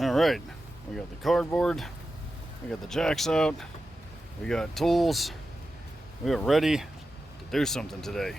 All right, we got the cardboard, we got the jacks out, we got tools, we are ready to do something today.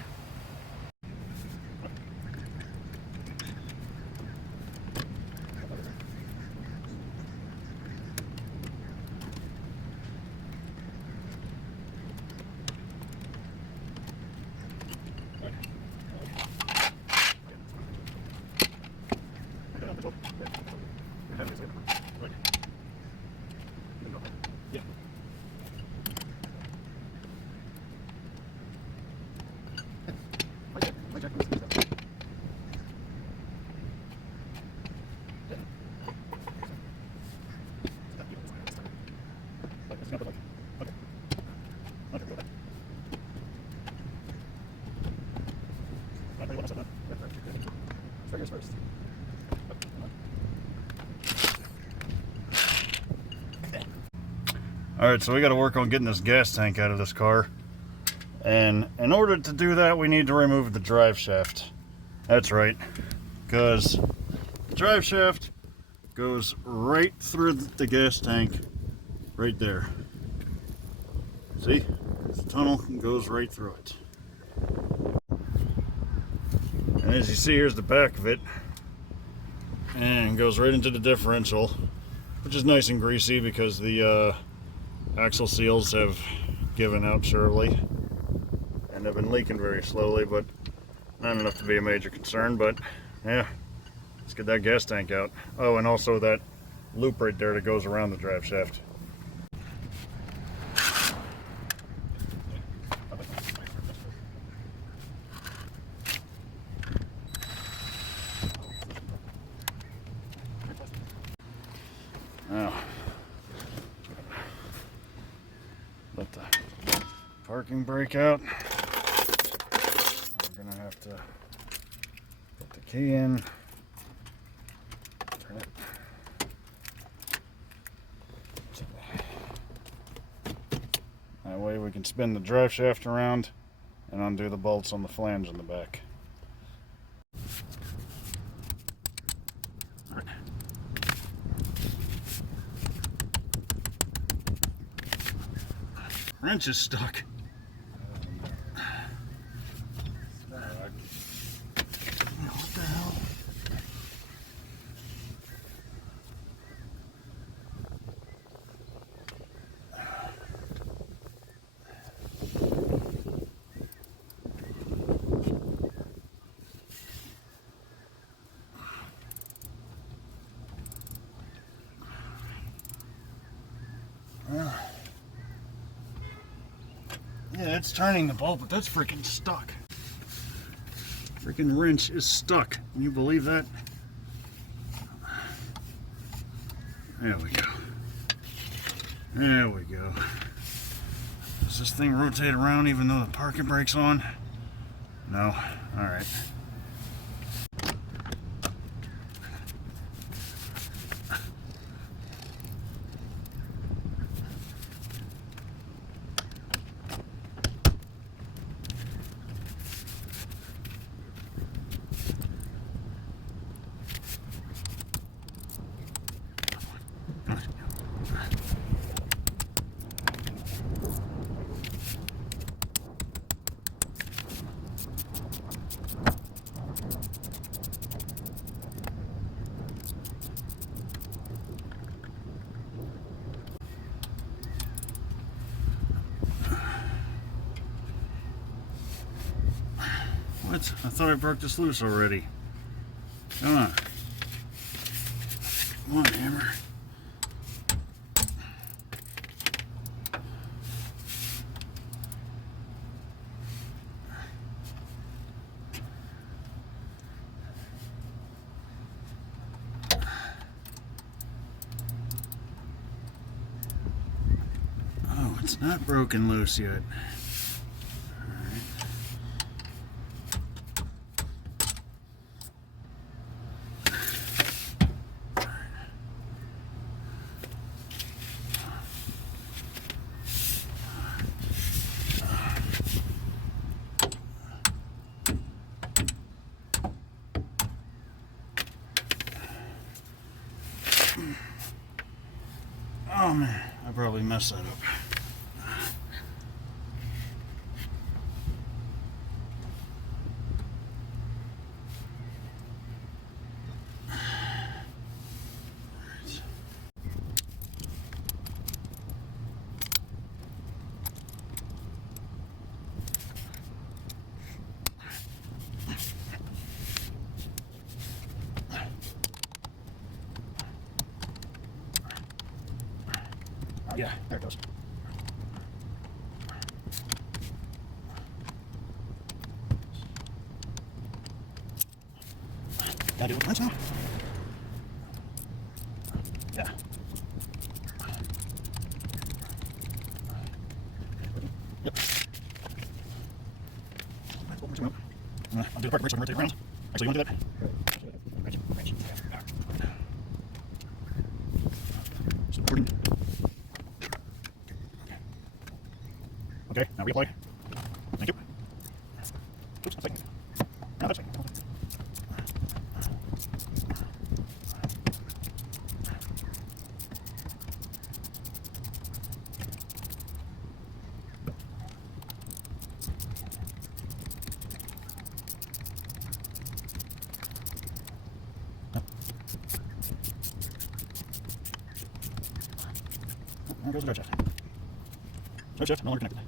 All right, so we got to work on getting this gas tank out of this car. And in order to do that, we need to remove the drive shaft. That's right, because the drive shaft goes right through the gas tank, right there. See, the tunnel goes right through it. And as you see, here's the back of it, and goes right into the differential, which is nice and greasy because the axle seals have given out surely and have been leaking very slowly, but not enough to be a major concern. But yeah, let's get that gas tank out. Oh, and also that loop right there that goes around the drive shaft. Now, let the parking brake out. We're gonna have to put the key in, turn it. That way we can spin the drive shaft around and undo the bolts on the flange in the back. Wrench is stuck. What the hell? Yeah, it's turning the bolt, but that's freaking stuck. Freaking wrench is stuck. Can you believe that? There we go. There we go. Does this thing rotate around even though the parking brake's on? No. All right. What? I thought I broke this loose already. Come on. Come on, hammer. Oh, it's not broken loose yet. Oh man, I probably messed that up. Oh yeah, there it goes. Gotta do it with lens now. Yeah. Yep. I'll do the part where it's rotate around. Actually, you want to do that? Supporting. Okay, now reapply. Thank you. Oops, I'm taking it. Now that's taking it. There goes the drive shaft. Drive shaft no longer connected.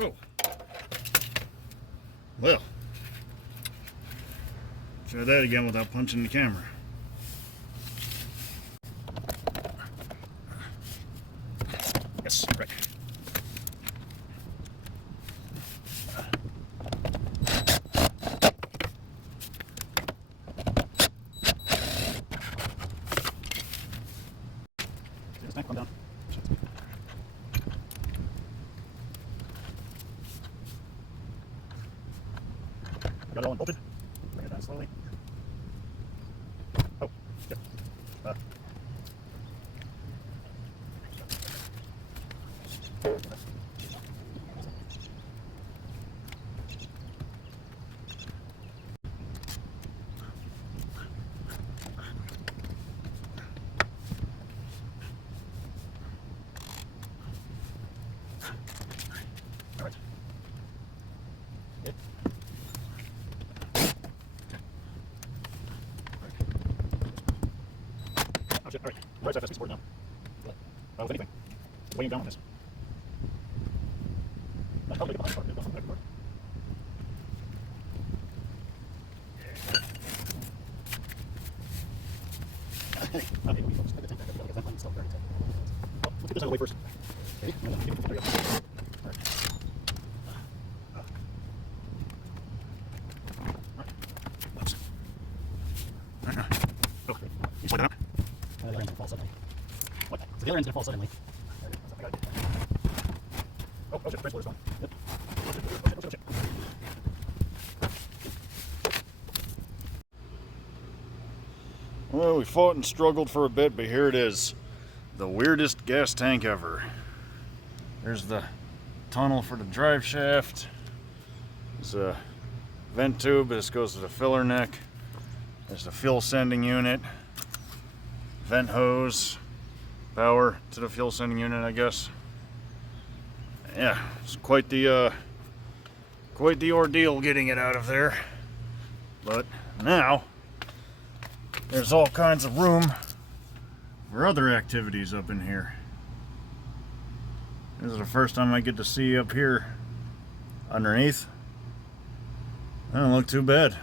Oh. Well, try that again without punching the camera. Yes, right. See this thing? Come down. Got it all unbolted. Bring it down slowly. Oh, yeah. All right. Good. Oh shit, alright. Right side has to be supported now. With anything. Weighing down on this. I'll probably get the hard part. Hey, okay, we focus. Take that back. That line still very tight. Oh, let's get this out of the way first. Okay, there we go. Alright. Alright. Oh, you slide that up? The other end's gonna fall suddenly. What? So the other end's gonna fall suddenly. Oh, shit, transporter's gone. Yep. Oh shit. Well, we fought and struggled for a bit, but here it is. The weirdest gas tank ever. There's the tunnel for the drive shaft. There's a vent tube. This goes to the filler neck. There's the fuel sending unit. Vent hose. Power to the fuel sending unit, I guess. Yeah, it's quite the ordeal getting it out of there. But now there's all kinds of room for other activities up in here. This is the first time I get to see up here underneath. That don't look too bad.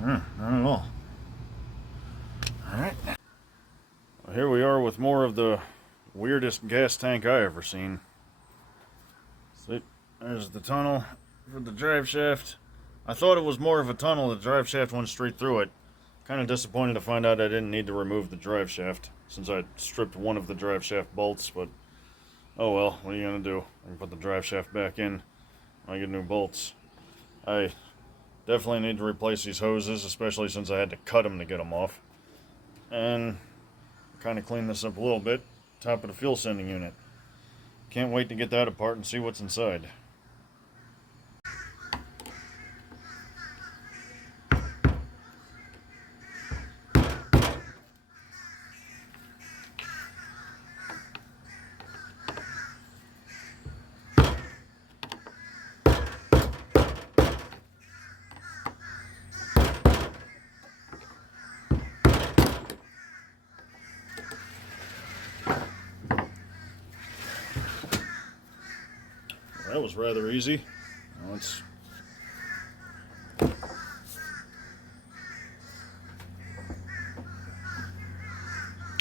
Not at all. Alright. Well, here we are with more of the weirdest gas tank I ever seen. See, there's the tunnel for the drive shaft. I thought it was more of a tunnel. The drive shaft went straight through it. Kind of disappointed to find out I didn't need to remove the drive shaft since I stripped one of the drive shaft bolts, but oh well, what are you gonna do? I can put the drive shaft back in when I get new bolts. I definitely need to replace these hoses, especially since I had to cut them to get them off. And kind of clean this up a little bit. Top of the fuel sending unit. Can't wait to get that apart and see what's inside. That was rather easy. Let's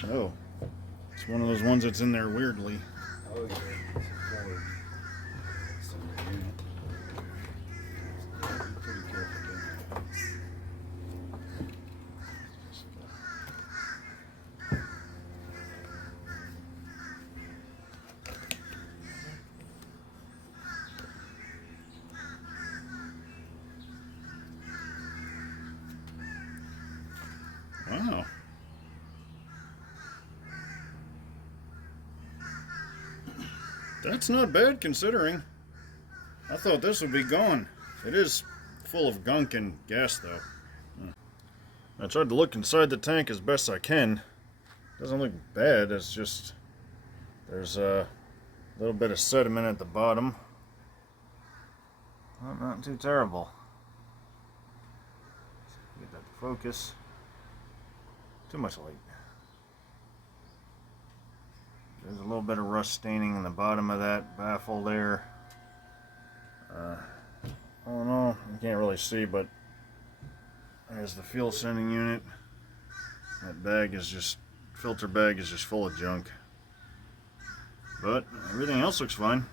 oh, it's one of those ones that's in there weirdly. Oh yeah, it's a Ford. It's in the unit. Be pretty careful doing that. Wow. That's not bad considering. I thought this would be gone. It is full of gunk and gas though. I tried to look inside the tank as best I can. Doesn't look bad, it's just there's a little bit of sediment at the bottom. Well, not too terrible. Get that to focus. Too much light. There's a little bit of rust staining in the bottom of that baffle there. All in all, you can't really see, but there's the fuel sending unit. That bag is just, filter bag is just full of junk. But everything else looks fine.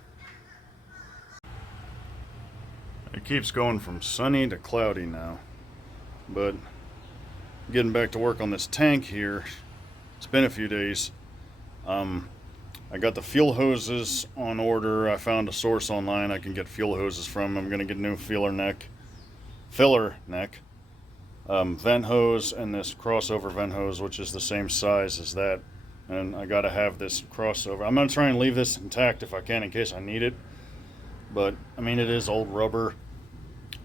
It keeps going from sunny to cloudy now. But getting back to work on this tank here, it's been a few days. I got the fuel hoses on order. I found a source online I can get fuel hoses from. I'm gonna get a new filler neck, vent hose, and this crossover vent hose, which is the same size as that. And I gotta have this crossover. I'm gonna try and leave this intact if I can in case I need it. But I mean, it is old rubber,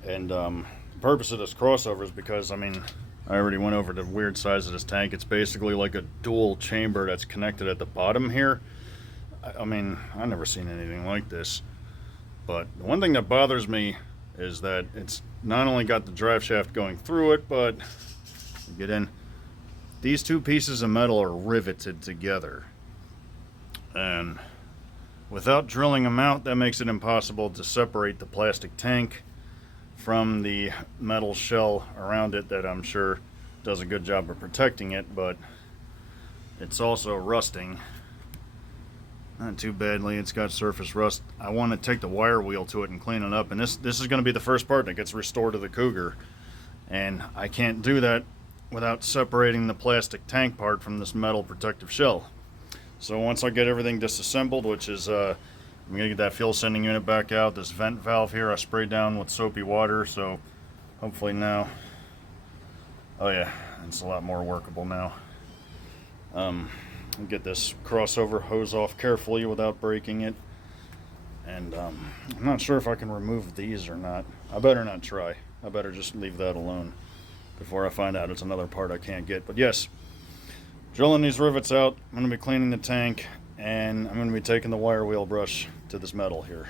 and the purpose of this crossover is because, I mean, I already went over the weird size of this tank. It's basically like a dual chamber that's connected at the bottom here. I mean, I've never seen anything like this. But the one thing that bothers me is that it's not only got the drive shaft going through it, but get in. These two pieces of metal are riveted together. And without drilling them out, that makes it impossible to separate the plastic tank from the metal shell around it that I'm sure does a good job of protecting it, but it's also rusting. Not too badly, it's got surface rust. I want to take the wire wheel to it and clean it up, and this is going to be the first part that gets restored to the Cougar. And I can't do that without separating the plastic tank part from this metal protective shell. So once I get everything disassembled, which is I'm gonna get that fuel sending unit back out. This vent valve here I sprayed down with soapy water, so hopefully now, oh yeah, it's a lot more workable now. Get this crossover hose off carefully without breaking it, and I'm not sure if I can remove these or not. I better not try. I better just leave that alone before I find out it's another part I can't get. But yes, drilling these rivets out, I'm going to be cleaning the tank, and I'm going to be taking the wire wheel brush to this metal here.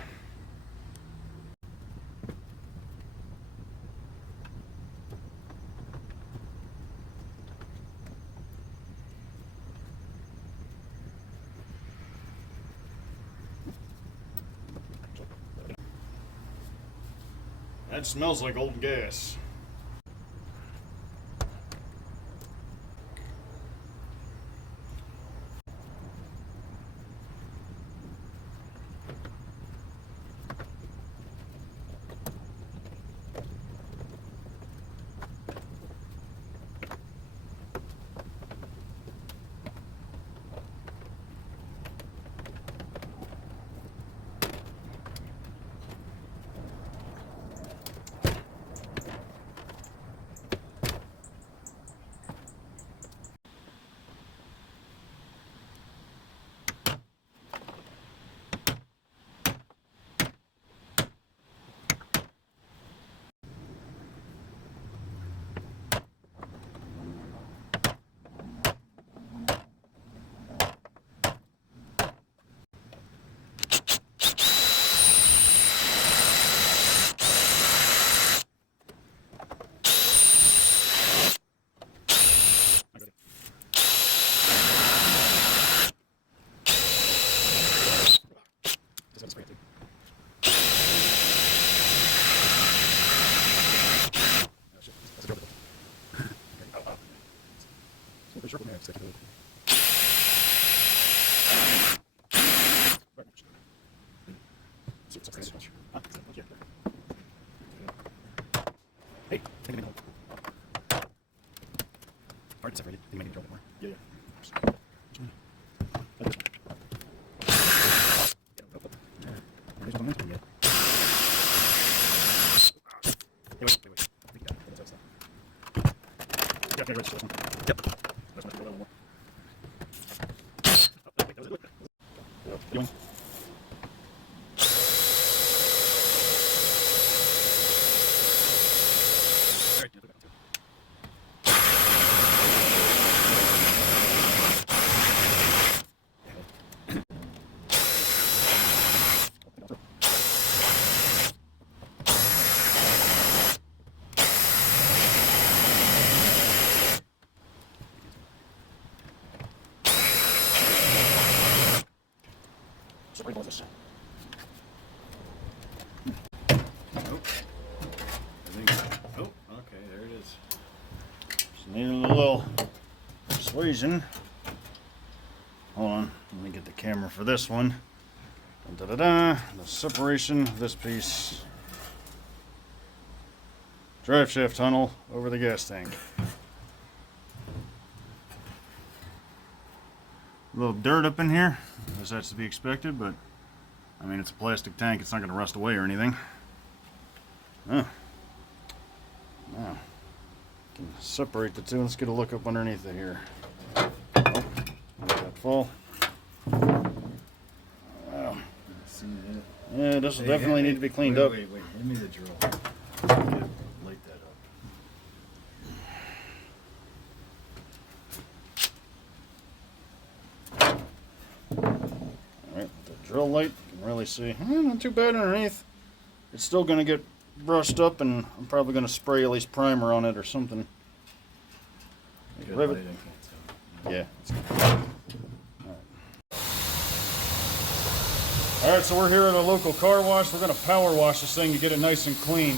That smells like old gas. Hey, take it in. Hard separated. You might need to drill a bit more. Yeah, yeah. Oh, okay, there it is. Just needing a little persuasion. Hold on, let me get the camera for this one. Da-da-da, the separation of this piece. Drive shaft tunnel over the gas tank. A little dirt up in here, as that's to be expected, but I mean, it's a plastic tank, it's not going to rust away or anything. Oh. Now, can separate the two. Let's get a look up underneath it here. Oh, let that fall. Wow. Yeah, this will definitely need to be cleaned up. Wait, hand me the drill. Light that up. Alright, the drill light, you can really see, not too bad underneath. It's still going to get brushed up, and I'm probably going to spray at least primer on it or something. Good Rivet. lighting. Yeah. Alright, so we're here at a local car wash. We're going to power wash this thing to get it nice and clean.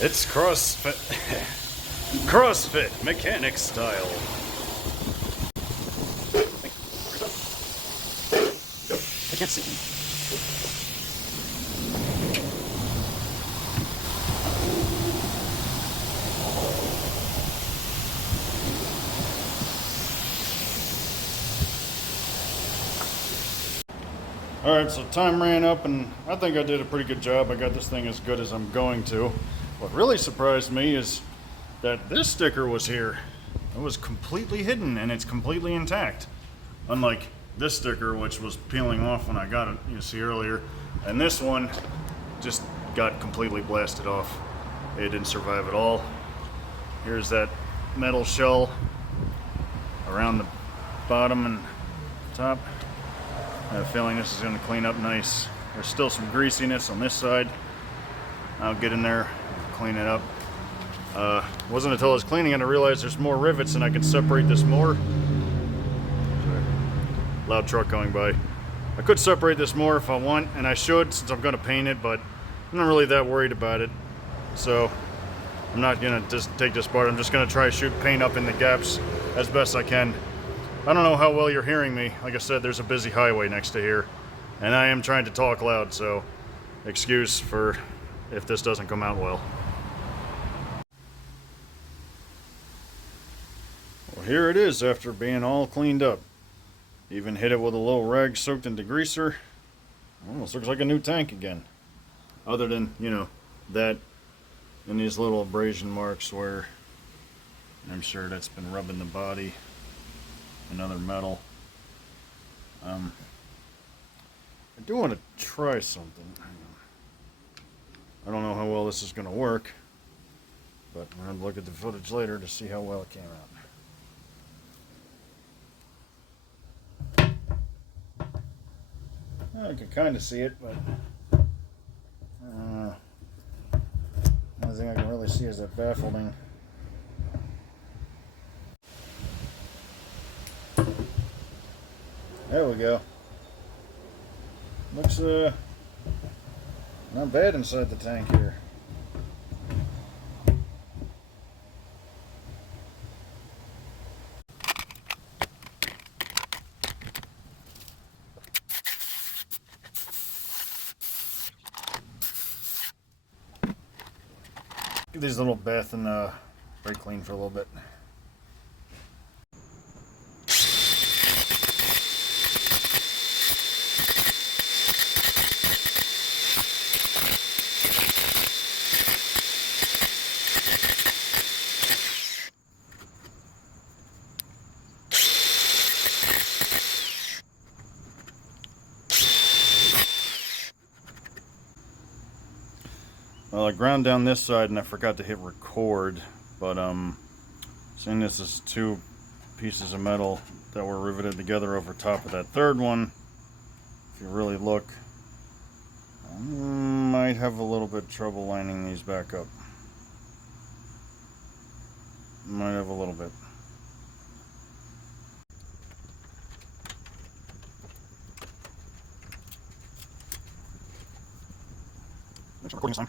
It's CrossFit. CrossFit mechanic style. I can't see. Alright, so time ran up and I think I did a pretty good job. I got this thing as good as I'm going to. What really surprised me is that this sticker was here. It was completely hidden and it's completely intact. Unlike this sticker, which was peeling off when I got it, you see earlier. And this one just got completely blasted off. It didn't survive at all. Here's that metal shell around the bottom and top. I have a feeling this is going to clean up nice. There's still some greasiness on this side. I'll get in there, clean it up. Wasn't until I was cleaning it I realized there's more rivets and I can separate this more. Loud truck going by. I could separate this more if I want, and I should since I'm going to paint it, but I'm not really that worried about it. So I'm not going to just take this apart. I'm just going to try to shoot paint up in the gaps as best I can. I don't know how well you're hearing me. Like I said, there's a busy highway next to here, and I am trying to talk loud, so excuse for if this doesn't come out well. Well, here it is after being all cleaned up. Even hit it with a little rag soaked in degreaser. Almost looks like a new tank again. Other than, you know, that and these little abrasion marks where I'm sure that's been rubbing the body. Another metal. I do want to try something. I don't know how well this is going to work, but we're going to look at the footage later to see how well it came out. I can kind of see it, but the only thing I can really see is that baffling. There we go. Looks not bad inside the tank here. Get these little bath and brake clean for a little bit. Well, I ground down this side and I forgot to hit record, but seeing this is two pieces of metal that were riveted together over top of that third one, if you really look, I might have a little bit of trouble lining these back up. Might have a little bit. Thanks for recording this time.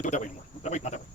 only do it that way anymore. That way, not that way.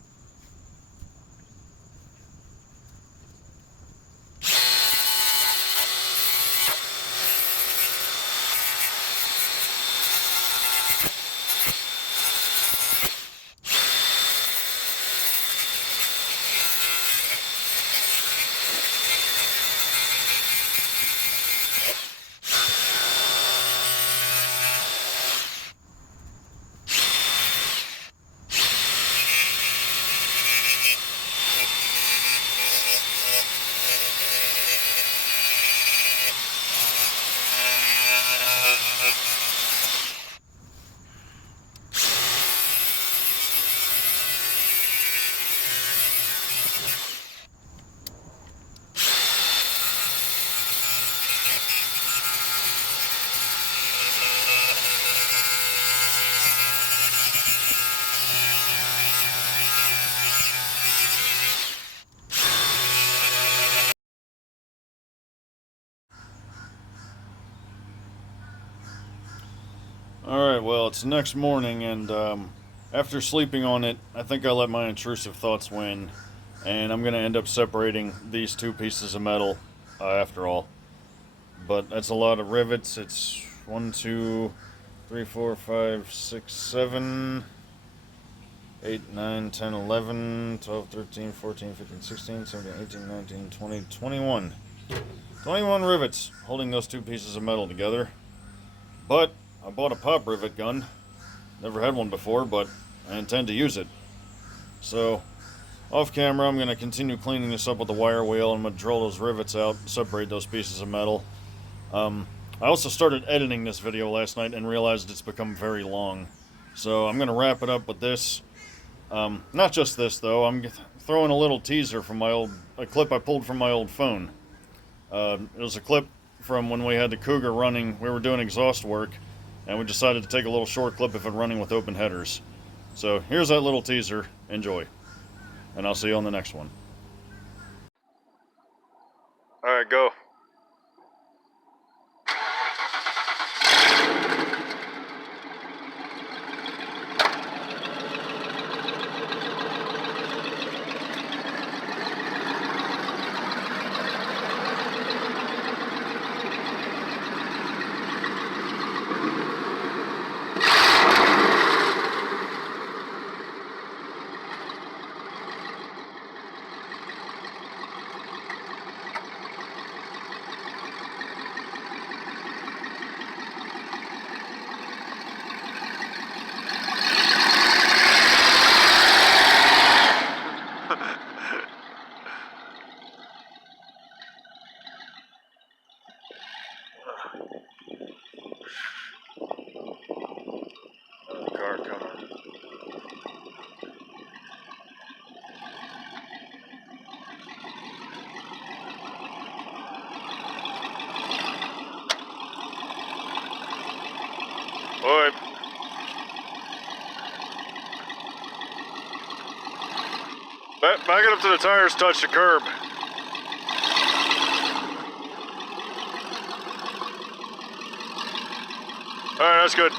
Alright, well, it's the next morning, and after sleeping on it, I think I let my intrusive thoughts win, and I'm going to end up separating these two pieces of metal after all. But that's a lot of rivets. It's 1, 2, 3, 4, 5, 6, 7, 8, 9, 10, 11, 12, 13, 14, 15, 16, 17, 18, 19, 20, 21. 21 rivets holding those two pieces of metal together. But I bought a pop rivet gun. Never had one before, but I intend to use it. So, off camera, I'm going to continue cleaning this up with the wire wheel. I'm going to drill those rivets out, separate those pieces of metal. I also started editing this video last night and realized it's become very long. So I'm going to wrap it up with this. Not just this, though. I'm throwing a little teaser from a clip I pulled from my old phone. It was a clip from when we had the Cougar running. We were doing exhaust work, and we decided to take a little short clip of it running with open headers. So here's that little teaser. Enjoy. And I'll see you on the next one. Alright, go. Car coming. Alright. Back it up to the tires, touch the curb. Alright, that's good.